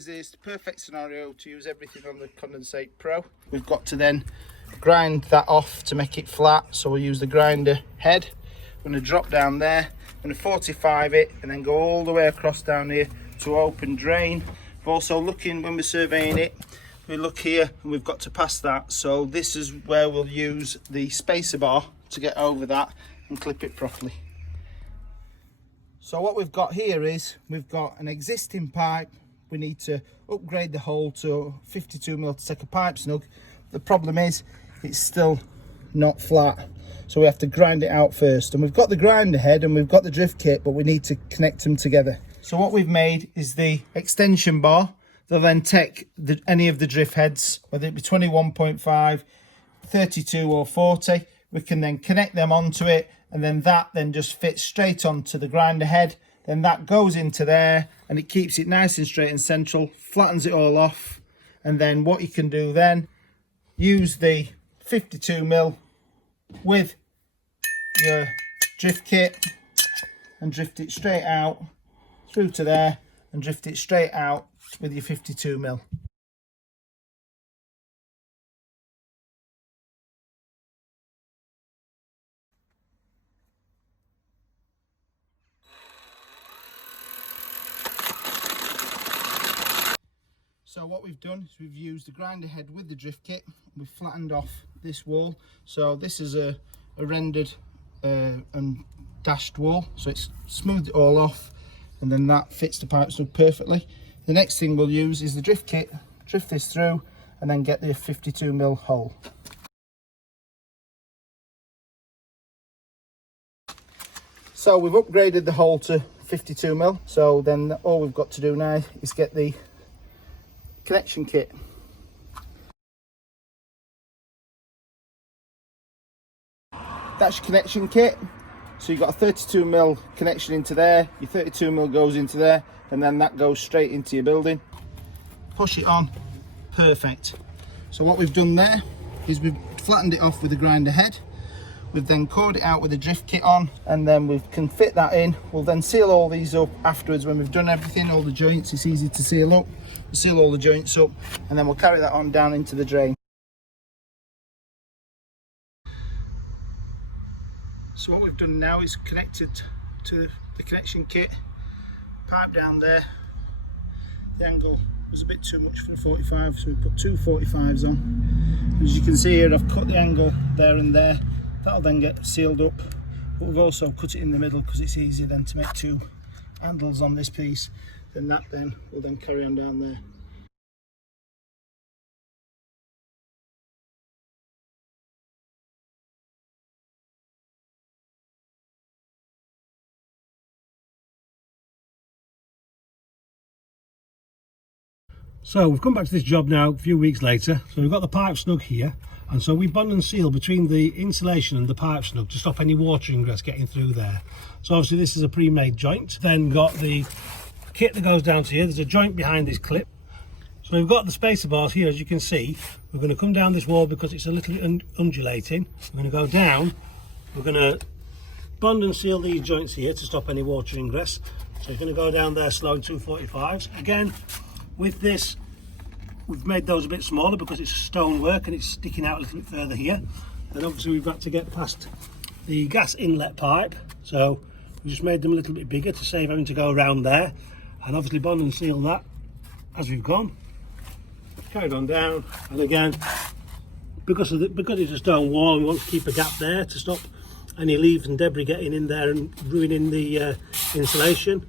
This is the perfect scenario to use everything on the Condensate Pro. We've got to then grind that off to make it flat, so we'll use the grinder head. I'm going to drop down there, I'm going to 45 it and then go all the way across down here to open drain. We're also looking, when we're surveying it, we look here and we've got to pass that, so this is where we'll use the spacer bar to get over that and clip it properly. So what we've got here is we've got an existing pipe. We need to upgrade the hole to 52mm to take a pipe snug. The problem is it's still not flat, so we have to grind it out first. And we've got the grinder head and we've got the drift kit, but we need to connect them together. So what we've made is the extension bar. They'll then take any of the drift heads, whether it be 21.5, 32 or 40. We can then connect them onto it, and then that then just fits straight onto the grinder head. Then that goes into there and it keeps it nice and straight and central, flattens it all off. And then what you can do then, use the 52mm with your drift kit and drift it straight out through to there and drift it straight out with your 52mm. So what we've done is we've used the grinder head with the drift kit. We've flattened off this wall. So this is a rendered and dashed wall. So it's smoothed it all off, and then that fits the pipe snug perfectly. The next thing we'll use is the drift kit, drift this through, and then get the 52mm hole. So we've upgraded the hole to 52mm. So then all we've got to do now is get the connection kit. That's your connection kit. So you've got a 32mm connection into there, your 32mm goes into there, and then that goes straight into your building. Push it on, perfect. So what we've done there is we've flattened it off with the grinder head. We've then cored it out with the drift kit on, and then we can fit that in. We'll then seal all these up afterwards when we've done everything, all the joints. It's easy to seal up. We'll seal all the joints up, and then we'll carry that on down into the drain. So what we've done now is connected to the connection kit, pipe down there. The angle was a bit too much for a 45, so we put two 45s on. As you can see here, I've cut the angle there and there. That'll then get sealed up, but we've also cut it in the middle because it's easier then to make two handles on this piece. Then that then will then carry on down there. So we've come back to this job now a few weeks later. So we've got the pipe snug here, and so we bond and seal between the insulation and the pipe snug to stop any water ingress getting through there. So obviously this is a pre-made joint. Then got the kit that goes down to here. There's a joint behind this clip. So we've got the spacer bars here, as you can see. We're going to come down this wall because it's a little undulating. We're going to go down. We're going to bond and seal these joints here to stop any water ingress. So you're going to go down there slow in 245s. Again, with this, we've made those a bit smaller because it's stonework and it's sticking out a little bit further here. And obviously we've got to get past the gas inlet pipe, so we just made them a little bit bigger to save having to go around there, and obviously bond and seal that as we've gone. Carried on down, and again, because it's a stone wall, we want to keep a gap there to stop any leaves and debris getting in there and ruining the insulation.